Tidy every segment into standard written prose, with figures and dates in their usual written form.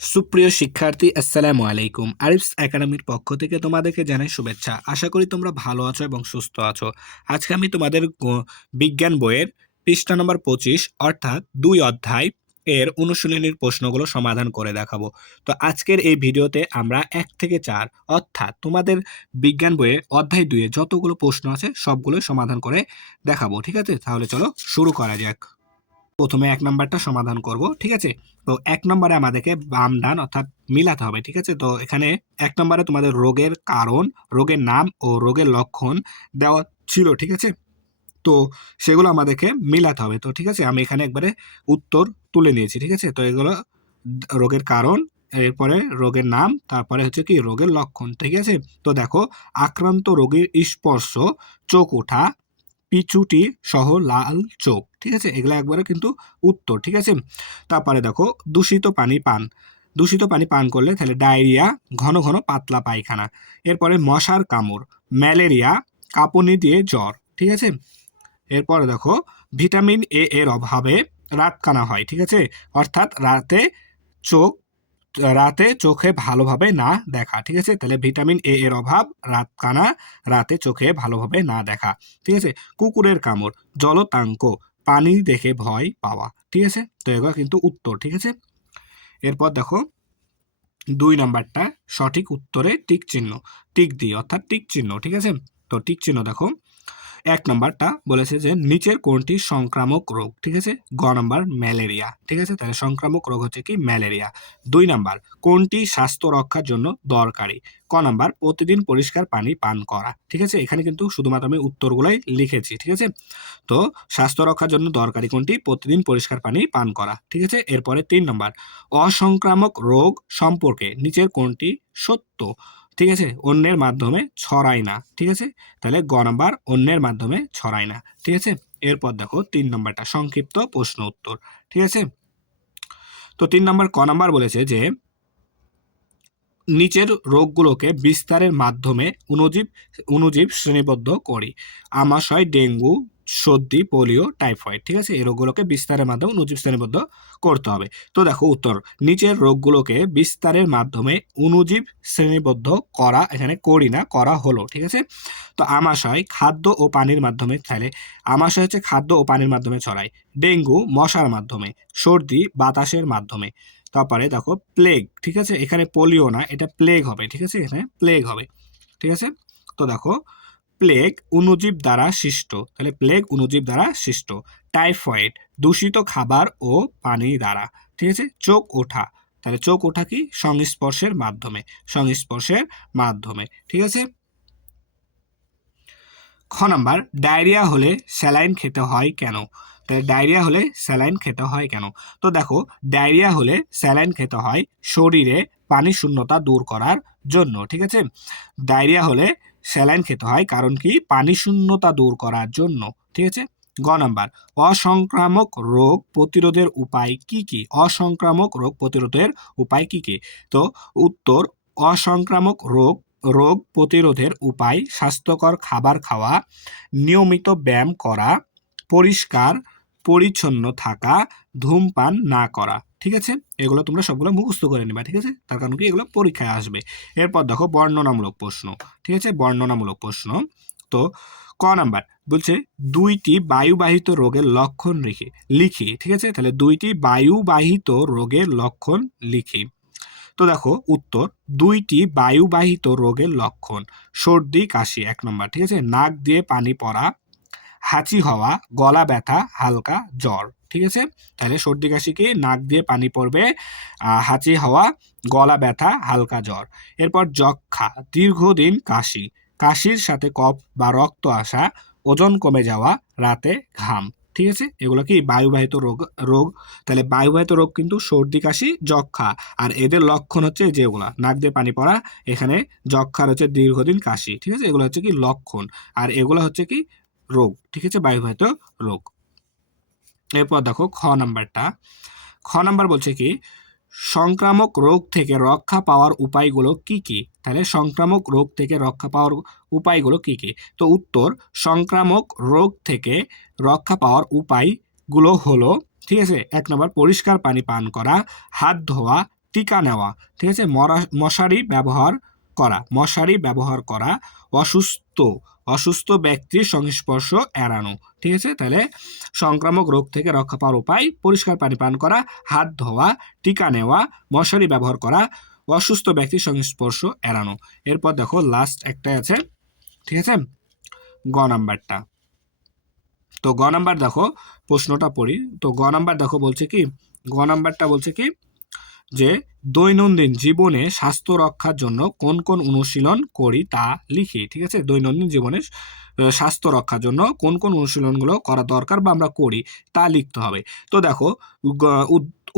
সুপ্রিয় শিক্ষার্থী, আসসালামু আলাইকুম। আরিফস একাডেমির পক্ষ থেকে তোমাদেরকে জানাই শুভেচ্ছা। আশা করি তোমরা ভালো আছো এবং সুস্থ আছো। আজকে আমি তোমাদের বিজ্ঞান বইয়ের পৃষ্ঠা নম্বর 25 অর্থাৎ 2 অধ্যায় এর অনুশীলনীর প্রশ্নগুলো সমাধান করে দেখাবো। তো আজকের এই ভিডিওতে আমরা 1 থেকে 4 অর্থাৎ তোমাদের বিজ্ঞান বইয়ে অধ্যায় 2 এ যতগুলো প্রশ্ন আছে সবগুলোই সমাধান করে দেখাবো। ঠিক আছে? তাহলে চলো শুরু করা যাক। প্রথমে 1 নাম্বারটা সমাধান করব। ঠিক আছে? তো 1 নম্বরে আমাদেরকে বাম ডান অর্থাৎ মিলাতে হবে। ঠিক আছে? তো এখানে 1 নম্বরে তোমাদের রোগের কারণ, রোগের নাম ও রোগের লক্ষণ দেওয়া ছিল। ঠিক আছে? তো সেগুলো আমাদেরকে মিলাতে হবে। তো ঠিক আছে? আমি এখানে একবারে উত্তর তুলে নিয়েছি। ঠিক আছে? তো এগুলো রোগের কারণ, এরপরে রোগের নাম, তারপরে হচ্ছে কি রোগের লক্ষণ। ঠিক আছে? তো দেখো, আক্রান্ত রোগীর স্পর্শ, চোখ ওঠা, পিছুটি সহ লাল চোখ। ঠিক আছে? এগুলা একবারে কিন্তু উত্তর। ঠিক আছে? তারপরে দেখো, দূষিত পানি পান। দূষিত পানি পান করলে তাহলে ডায়রিয়া, ঘন ঘন পাতলা পায়খানা। এরপরে মশার কামড়, ম্যালেরিয়া, কাঁপুনি দিয়ে জ্বর। ঠিক আছে? এরপরে দেখো, ভিটামিন এ এর অভাবে রাতকানা হয়। ঠিক আছে? অর্থাৎ চোখ রাতে চোখে ভালোভাবে না দেখা। ঠিক আছে? তাহলে ভিটামিন এ এর অভাব, রাতকানা, রাতে চোখে ভালোভাবে না দেখা। ঠিক আছে? কুকুরের কামড়, জলতাঙ্ক, পানি দেখে ভয় পাওয়া। ঠিক আছে? তো এগুলো কিন্তু উত্তর। ঠিক আছে? এরপর দেখো, 2 নাম্বারটা সঠিক উত্তরে টিক চিহ্ন, টিক দিই অর্থাৎ টিক চিহ্ন। ঠিক আছে? তো টিক চিহ্ন দেখো, 1 নাম্বারটা বলেছে যে নিচের কোনটি সংক্রামক রোগ। ঠিক আছে? গ নাম্বার ম্যালেরিয়া। ঠিক আছে? তাহলে সংক্রামক রোগ হচ্ছে কি ম্যালেরিয়া। 2 নাম্বার কোনটি স্বাস্থ্য রক্ষার জন্য দরকারি। ক নাম্বার প্রতিদিন পরিষ্কার পানি পান করা। ঠিক আছে? এখানে কিন্তু শুধুমাত্র আমি উত্তরগুলাই লিখেছি। ঠিক আছে? তো স্বাস্থ্য রক্ষার জন্য দরকারি কোনটি, প্রতিদিন পরিষ্কার পানি পান করা। ঠিক আছে? এরপরে 3 নাম্বার অসংক্রামক রোগ সম্পর্কে নিচের কোনটি সত্য। ঠিক আছে? অন্যের মাধ্যমে ছড়ায় না। ঠিক আছে? তাহলে গ নাম্বার অন্যের মাধ্যমে ছড়ায় না। ঠিক আছে? এরপর দেখো 3 নাম্বারটা সংক্ষিপ্ত প্রশ্ন উত্তর। ঠিক আছে? তো 3 নাম্বার ক নাম্বার বলেছে যে নিচের রোগগুলোকে বিস্তারের মাধ্যমে অণুজীব শ্রেণীবদ্ধ করি। আমাশয়, ডেঙ্গু, সর্দি, পোলিও, টাইফয়েড। ঠিক আছে? এই রোগগুলোকে বিস্তারের মাধ্যমে অণুজীব শ্রেণীবদ্ধ করতে হবে। তো দেখো উত্তর, নিচের রোগগুলোকে বিস্তারের মাধ্যমে অণুজীব শ্রেণীবদ্ধ করা, এখানে করি না, করা হলো। ঠিক আছে? তো আমাশয় খাদ্য ও পানির মাধ্যমে, তাহলে আমাশয় হচ্ছে খাদ্য ও পানির মাধ্যমে ছড়ায়। ডেঙ্গু মশার মাধ্যমে। সর্দি বাতাসের মাধ্যমে। তারপরে দেখো প্লেগ। ঠিক আছে? এখানে পোলিও না, এটা প্লেগ হবে। ঠিক আছে? এখানে প্লেগ হবে। ঠিক আছে? তো দেখো, প্লেগ অণুজীব দ্বারা সৃষ্ট, তাহলে প্লেগ অণুজীব দ্বারা সৃষ্ট। টাইফয়েড দূষিত খাবার ও পানি দ্বারা। ঠিক আছে? চোখ ওঠা, তাহলে চোখ ওঠা কি সংস্পর্শের মাধ্যমে, সংস্পর্শের মাধ্যমে। ঠিক আছে? খ নাম্বার ডায়রিয়া হলে স্যালাইন খেতে হয় কেন। তাহলে ডায়রিয়া হলে স্যালাইন খেতে হয় কেন। তো দেখো, ডায়রিয়া হলে স্যালাইন খেতে হয় শরীরে পানি শূন্যতা দূর করার জন্য। ঠিক আছে? ডায়রিয়া হলে স্যালাইন খেতে হয় কারণ কি পানি শূন্যতা দূর করার জন্য। ঠিক আছে? গ নাম্বার অসংক্রামক রোগ প্রতিরোধের উপায় কি কি। অসংক্রামক রোগ প্রতিরোধের উপায় কি কি। তো উত্তর, অসংক্রামক রোগ রোগ প্রতিরোধের উপায় স্বাস্থ্যকর খাবার খাওয়া, নিয়মিত ব্যায়াম করা, পরিষ্কার পরিচ্ছন্ন থাকা, ধূমপান না করা। ঠিক আছে? এগুলো তোমরা সবগুলো মুখস্থ করে নেবা। ঠিক আছে? তার কারণ কি এগুলো পরীক্ষায় আসবে। এরপর দেখো বর্ণনামূলক প্রশ্ন। ঠিক আছে? বর্ণনামূলক প্রশ্ন। তো ক নাম্বার বলছে 2টি বায়ুবাহিত রোগের লক্ষণ লিখি। ঠিক আছে? তাহলে 2টি বায়ুবাহিত রোগের লক্ষণ লিখি। তো দেখো উত্তর, 2টি বায়ুবাহিত রোগের লক্ষণ। সর্দি কাশি 1 নম্বর। ঠিক আছে? নাক দিয়ে পানি পড়া, হাঁচি হওয়া, গলা ব্যথা, হালকা জ্বর। ঠিক আছে? তাহলে সর্দি কাশি কি নাক দিয়ে পানি পড়বে, হাঁচি হওয়া, গলা ব্যথা, হালকা জ্বর। এরপর যক্ষা দীর্ঘদিন কাশি, কাশির সাথে কফ বা রক্ত আসা, ওজন কমে যাওয়া, রাতে ঘাম। ঠিক আছে? এগুলো কি বায়ুবাহিত রোগ। তাহলে বায়ুবাহিত রোগ কিন্তু সর্দি কাশি যক্ষা, আর এদের লক্ষণ হচ্ছে যেগুলা নাক দিয়ে পানি পড়া, এখানে যক্ষার হচ্ছে দীর্ঘদিন কাশি। ঠিক আছে? এগুলো হচ্ছে কি লক্ষণ, আর এগুলো হচ্ছে কি রোগ। ঠিক আছে? বায়ুবাহিত রোগ। এরপর দেখো খ নাম্বারটা, খ নাম্বার বলছে কি সংক্রামক রোগ থেকে রক্ষা পাওয়ার উপায়গুলো কি কি। তাহলে সংক্রামক রোগ থেকে রক্ষা পাওয়ার উপায়গুলো কি কি। তো উত্তর, সংক্রামক রোগ থেকে রক্ষা পাওয়ার উপায়গুলো হলো, ঠিক আছে, 1 নম্বর পরিষ্কার পানি পান করা, হাত ধোয়া, টিকা নেওয়া, ঠিক আছে, মশারি ব্যবহার করা, অসুস্থ ব্যক্তির সংস্পর্শ এড়ানো, ঠিক আছে। তাহলে সংক্রামক রোগ থেকে রক্ষা পাওয়ার উপায়: পরিষ্কার পানি পান করা, হাত ধোয়া, টিকা নেওয়া, মশারি ব্যবহার করা, অসুস্থ ব্যক্তির সংস্পর্শ এড়ানো। এরপর দেখো লাস্ট একটাই আছে, ঠিক আছে, গ নাম্বারটা। তো গ নাম্বার দেখো, প্রশ্নটা পড়ি। তো গ নাম্বার দেখো বলছে কি, গ নাম্বারটা বলছে কি যে দৈনন্দিন জীবনে স্বাস্থ্য রক্ষার জন্য কোন কোন অনুশীলন করি তা লিখি, ঠিক আছে। দৈনন্দিন জীবনে স্বাস্থ্য রক্ষার জন্য কোন কোন অনুশীলনগুলো করা দরকার বা আমরা করি তা লিখতে হবে। তো দেখো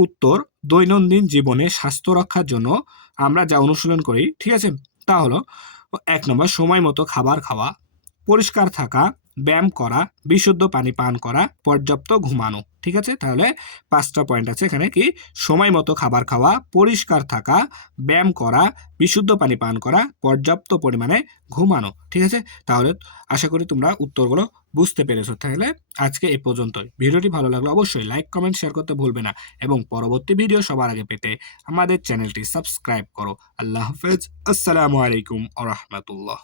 উত্তর, দৈনন্দিন জীবনে স্বাস্থ্য রক্ষার জন্য আমরা যা অনুশীলন করি, ঠিক আছে, তা হলো 1 নম্বর সময় মতো খাবার খাওয়া, পরিষ্কার থাকা, ব্যায়াম করা, বিশুদ্ধ পানি পান করা, পর্যাপ্ত ঘুমানো, ঠিক আছে। তাহলে 5টা পয়েন্ট আছে এখানে, কি সময় মতো খাবার খাওয়া, পরিষ্কার থাকা, ব্যায়াম করা, বিশুদ্ধ পানি পান করা, পর্যাপ্ত পরিমাণে ঘুমানো, ঠিক আছে। তাহলে আশা করি তোমরা উত্তরগুলো বুঝতে পেরেছো। তাহলে আজকে এ পর্যন্তই। ভিডিওটি ভালো লাগলে অবশ্যই লাইক কমেন্ট শেয়ার করতে ভুলবে না এবং পরবর্তী ভিডিও সবার আগে পেতে আমাদের চ্যানেলটি সাবস্ক্রাইব করো। আল্লাহ হাফেজ। আসসালামু আলাইকুম ওয়া রাহমাতুল্লাহ।